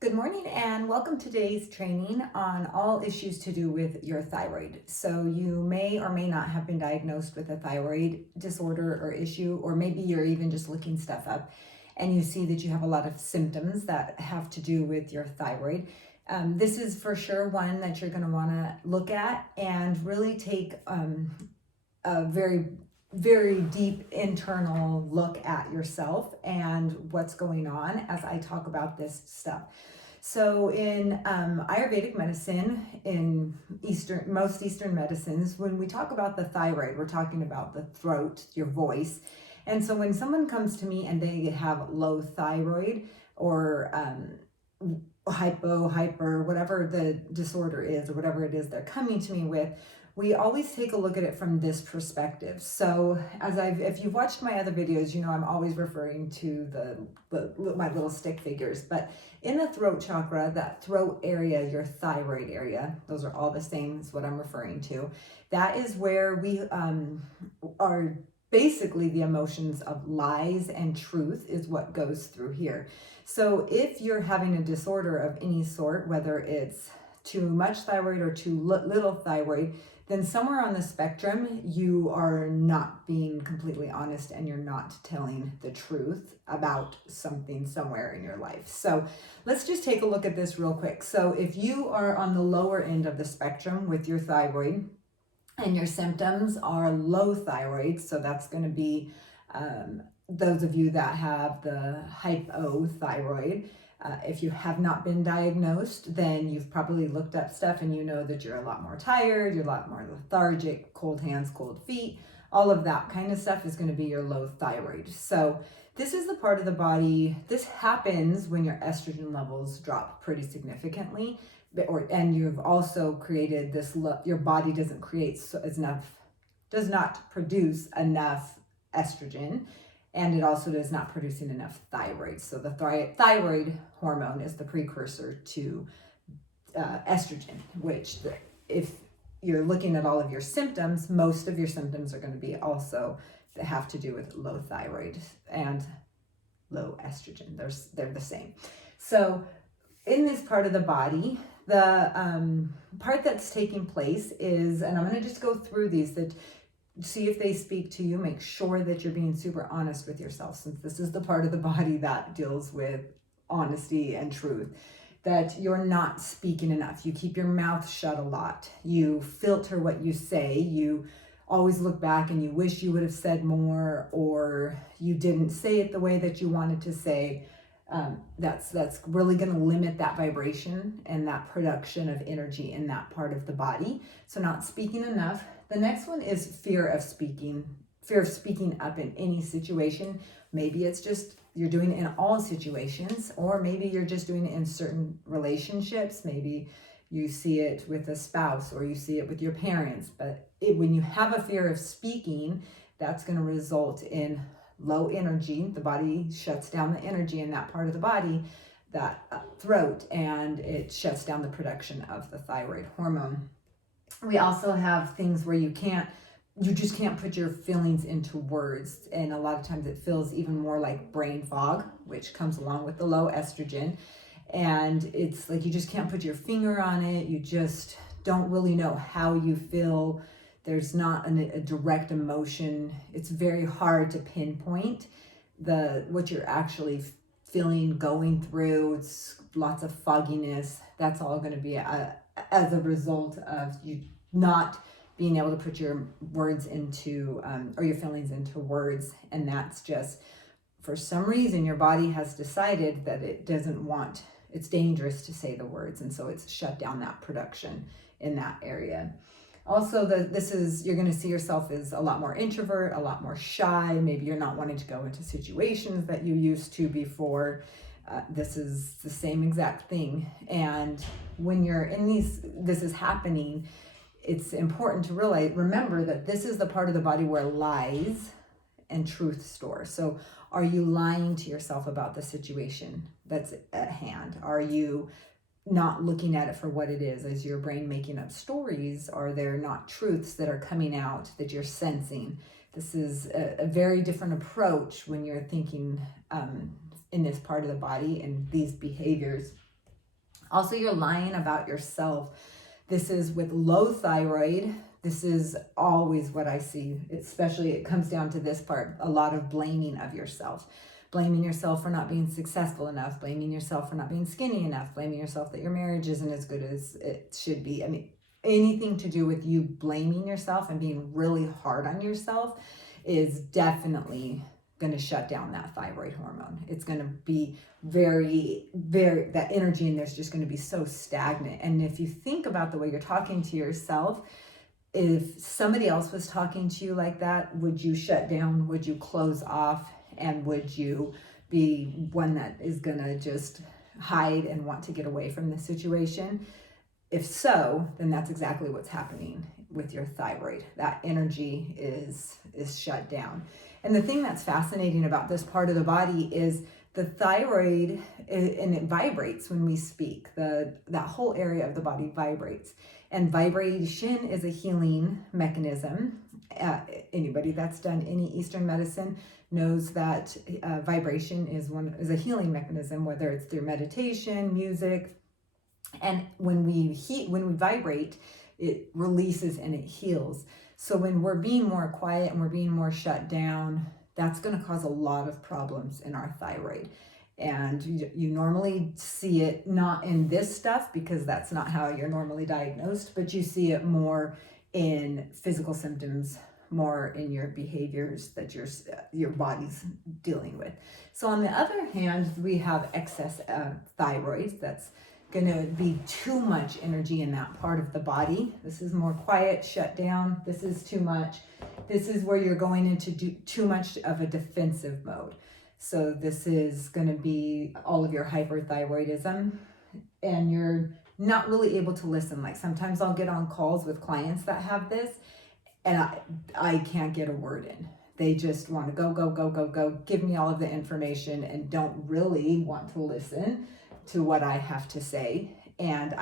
Good morning and welcome to today's training on all issues to do with your thyroid. So you may or may not have been diagnosed with a thyroid disorder or issue, or maybe you're even just looking stuff up and you see that you have a lot of symptoms that have to do with your thyroid. This is for sure one that you're going to want to look at and really take a very deep internal look at yourself and what's going on as I talk about this stuff. So in Ayurvedic medicine, in most Eastern medicines, when we talk about the thyroid, we're talking about the throat, your voice. And so when someone comes to me and they have low thyroid or hyper, whatever the disorder is or whatever it is they're coming to me with, we always take a look at it from this perspective. So if you've watched my other videos, you know I'm always referring to my little stick figures. But in the throat chakra, that throat area, your thyroid area, those are all the same as what I'm referring to. That is where we are basically the emotions of lies and truth is what goes through here. So if you're having a disorder of any sort, whether it's too much thyroid or too little thyroid, then somewhere on the spectrum, you are not being completely honest and you're not telling the truth about something somewhere in your life. So let's just take a look at this real quick. So if you are on the lower end of the spectrum with your thyroid and your symptoms are low thyroid, so that's going to be those of you that have the hypothyroid. If you have not been diagnosed, then you've probably looked up stuff and you know that you're a lot more tired, you're a lot more lethargic, cold hands, cold feet, all of that kind of stuff is going to be your low thyroid. So this is the part of the body, this happens when your estrogen levels drop pretty significantly, and you've also created this, your body doesn't create does not produce enough estrogen. And it also is not producing enough thyroid. So the thyroid hormone is the precursor to estrogen, which if you're looking at all of your symptoms, most of your symptoms are going to be also that have to do with low thyroid and low estrogen. They're the same. So in this part of the body, the part that's taking place is, and I'm going to just go through these that see if they speak to you. Make sure that you're being super honest with yourself, since this is the part of the body that deals with honesty and truth, that you're not speaking enough. You keep your mouth shut a lot. You filter what you say. You always look back and you wish you would have said more, or you didn't say it the way that you wanted to say. That's really going to limit that vibration and that production of energy in that part of the body. So not speaking enough. The next one is fear of speaking up in any situation. Maybe it's just you're doing it in all situations, or maybe you're just doing it in certain relationships. Maybe you see it with a spouse or you see it with your parents. But when you have a fear of speaking, that's going to result in low energy. The body shuts down the energy in that part of the body, that throat, and it shuts down the production of the thyroid hormone. We also have things where you just can't put your feelings into words. And a lot of times it feels even more like brain fog, which comes along with the low estrogen. And it's like you just can't put your finger on it. You just don't really know how you feel. There's not a direct emotion. It's very hard to pinpoint what you're actually feeling, going through. It's lots of fogginess. That's all going to be as a result of you not being able to put your words into, or your feelings into words. And that's just, for some reason, your body has decided that it's dangerous to say the words. And so it's shut down that production in that area. Also, you're going to see yourself as a lot more introvert, a lot more shy. Maybe you're not wanting to go into situations that you used to before. This is the same exact thing. And when you're in this is happening, it's important to remember that this is the part of the body where lies and truth store. So are you lying to yourself about the situation that's at hand? Are you not looking at it for what it is? Is your brain making up stories? Are there not truths that are coming out that you're sensing? This is a very different approach when you're thinking in this part of the body and these behaviors. Also, you're lying about yourself. This is with low thyroid. This is always what I see, especially it comes down to this part, a lot of blaming of yourself. Blaming yourself for not being successful enough, blaming yourself for not being skinny enough, blaming yourself that your marriage isn't as good as it should be. I mean, anything to do with you blaming yourself and being really hard on yourself is definitely going to shut down that thyroid hormone. It's going to be that energy in there's just going to be so stagnant. And if you think about the way you're talking to yourself, if somebody else was talking to you like that, would you shut down? Would you close off? And would you be one that is going to just hide and want to get away from the situation? If so, then that's exactly what's happening with your thyroid. That energy is shut down. And the thing that's fascinating about this part of the body is the thyroid, and it vibrates when we speak. That whole area of the body vibrates. And vibration is a healing mechanism. Anybody that's done any Eastern medicine knows that vibration is a healing mechanism, whether it's through meditation, music. And when we vibrate, it releases and it heals. So when we're being more quiet and we're being more shut down, that's going to cause a lot of problems in our thyroid. And you normally see it not in this stuff because that's not how you're normally diagnosed, but you see it more in physical symptoms, more in your behaviors that your body's dealing with. So on the other hand, we have excess thyroid. That's going to be too much energy in that part of the body. This is more quiet, shut down. This is too much. This is where you're going into too much of a defensive mode. So this is going to be all of your hyperthyroidism, and you're not really able to listen. Like sometimes I'll get on calls with clients that have this, and I can't get a word in. They just want to go, give me all of the information and don't really want to listen to what I have to say. And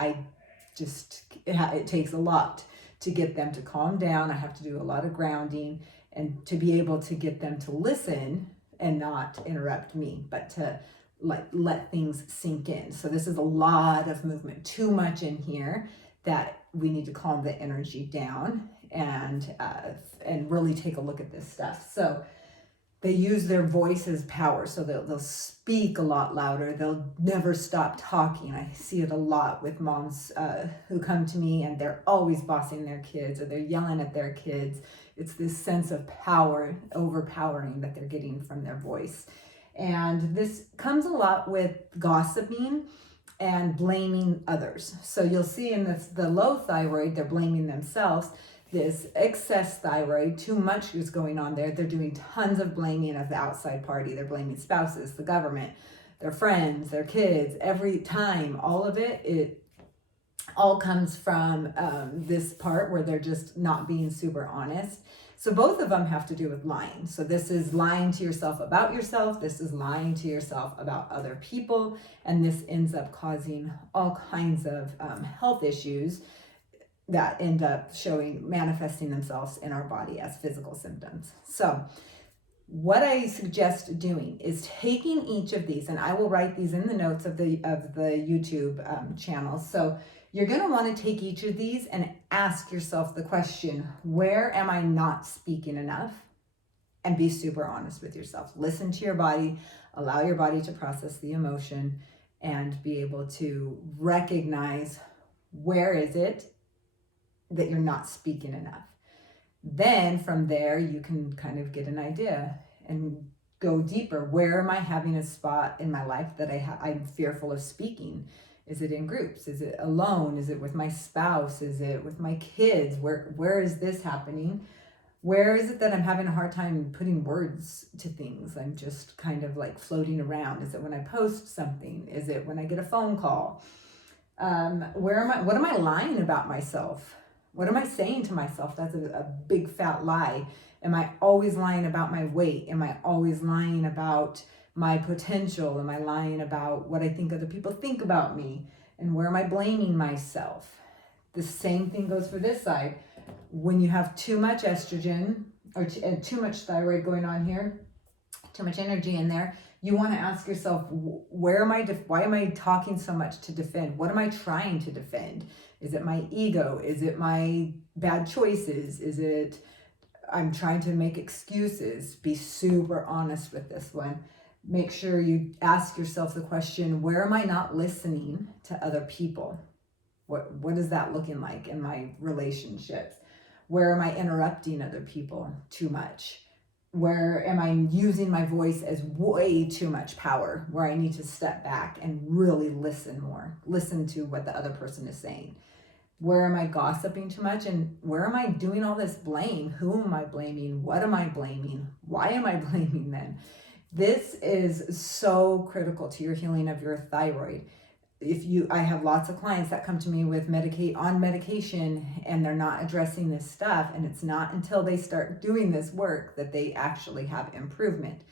it takes a lot to get them to calm down. I have to do a lot of grounding and to be able to get them to listen and not interrupt me, but to let things sink in. So this is a lot of movement, too much in here that we need to calm the energy down and really take a look at this stuff. So they use their voice as power. So they'll speak a lot louder. They'll never stop talking. I see it a lot with moms who come to me and they're always bossing their kids or they're yelling at their kids. It's this sense of power, overpowering that they're getting from their voice. And this comes a lot with gossiping and blaming others. So you'll see in the low thyroid, they're blaming themselves. This excess thyroid, too much is going on there. They're doing tons of blaming of the outside party. They're blaming spouses, the government, their friends, their kids, every time. All of it all comes from this part where they're just not being super honest. So both of them have to do with lying. So this is lying to yourself about yourself. This is lying to yourself about other people. And this ends up causing all kinds of health issues that end up manifesting themselves in our body as physical symptoms. So what I suggest doing is taking each of these, and I will write these in the notes of the YouTube channel. So you're going to want to take each of these and ask yourself the question, where am I not speaking enough? And be super honest with yourself. Listen to your body, allow your body to process the emotion, and be able to recognize where is it that you're not speaking enough. Then from there, you can kind of get an idea and go deeper. Where am I having a spot in my life that I'm fearful of speaking? Is it in groups? Is it alone? Is it with my spouse? Is it with my kids? Where is this happening? Where is it that I'm having a hard time putting words to things? I'm just kind of like floating around. Is it when I post something? Is it when I get a phone call? What am I lying about myself? What am I saying to myself? That's a big fat lie. Am I always lying about my weight? Am I always lying about my potential? Am I lying about what I think other people think about me? And where am I blaming myself? The same thing goes for this side. When you have too much estrogen or too much thyroid going on here, too much energy in there, You want to ask yourself, where am I, why am I talking so much to defend? What am I trying to defend? Is it my ego? Is it my bad choices? Is it I'm trying to make excuses? Be super honest with this one. Make sure you ask yourself the question, where am I not listening to other people? What is that looking like in my relationships? Where am I interrupting other people too much? Where am I using my voice as way too much power, where I need to step back and really listen more, listen to what the other person is saying? Where am I gossiping too much? And where am I doing all this blame? Who am I blaming? What am I blaming? Why am I blaming them? This is so critical to your healing of your thyroid. I have lots of clients that come to me with medication and they're not addressing this stuff, and it's not until they start doing this work that they actually have improvement.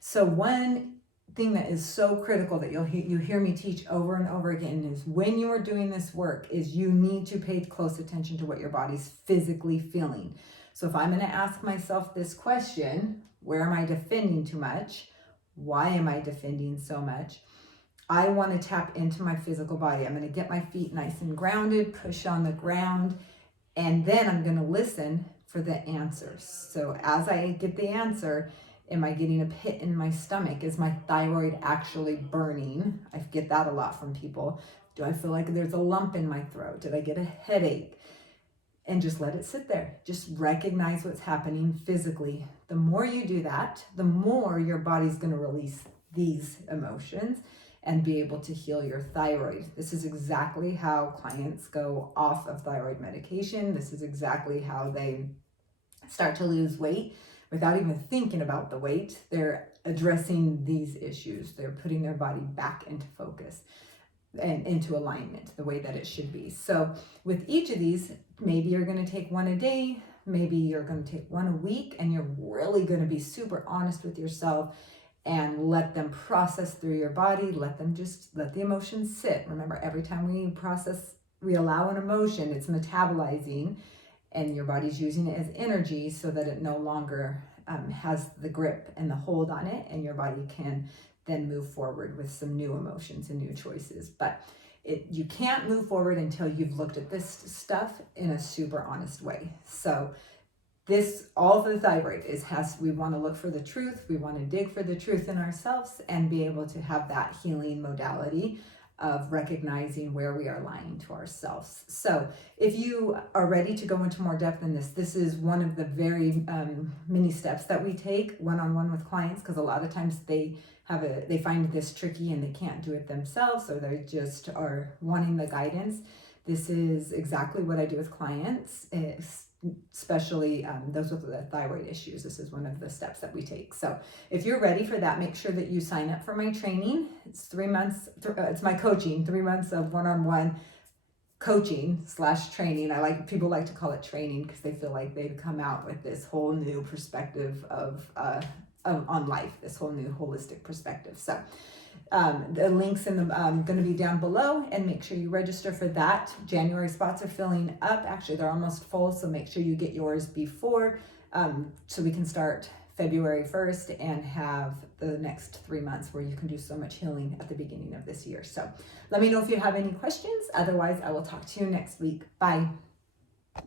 So one thing that is so critical that you hear me teach over and over again is when you are doing this work is you need to pay close attention to what your body's physically feeling. So if I'm going to ask myself this question, where am I defending too much? Why am I defending so much? I want to tap into my physical body. I'm going to get my feet nice and grounded, push on the ground, and then I'm going to listen for the answers. So as I get the answer, am I getting a pit in my stomach? Is my thyroid actually burning? I get that a lot from people. Do I feel like there's a lump in my throat? Did I get a headache? And just let it sit there. Just recognize what's happening physically. The more you do that, the more your body's going to release these emotions and be able to heal your thyroid. This is exactly how clients go off of thyroid medication. This is exactly how they start to lose weight without even thinking about the weight. They're addressing these issues. They're putting their body back into focus and into alignment the way that it should be. So with each of these, maybe you're going to take one a day, maybe you're going to take one a week, and you're really going to be super honest with yourself and let them process through your body. Let the emotions sit. Remember, every time we allow an emotion, it's metabolizing, and your body's using it as energy so that it no longer has the grip and the hold on it, and your body can then move forward with some new emotions and new choices. But you can't move forward until you've looked at this stuff in a super honest way. So all the thyroid we want to look for the truth. We want to dig for the truth in ourselves and be able to have that healing modality of recognizing where we are lying to ourselves. So if you are ready to go into more depth in this is one of the very many steps that we take one-on-one with clients, because a lot of times they find this tricky and they can't do it themselves, or they just are wanting the guidance. This is exactly what I do with clients, especially those with the thyroid issues. This is one of the steps that we take. So if you're ready for that, make sure that you sign up for my training. It's 3 months, it's my coaching, 3 months of one-on-one coaching / training. People like to call it training because they feel like they've come out with this whole new perspective on life, this whole new holistic perspective. So the links in the going to be down below, and make sure you register for that. January spots are filling up. Actually, they're almost full, so make sure you get yours before so we can start February 1st and have the next 3 months where you can do so much healing at the beginning of this year. So let me know if you have any questions. Otherwise, I will talk to you next week. Bye.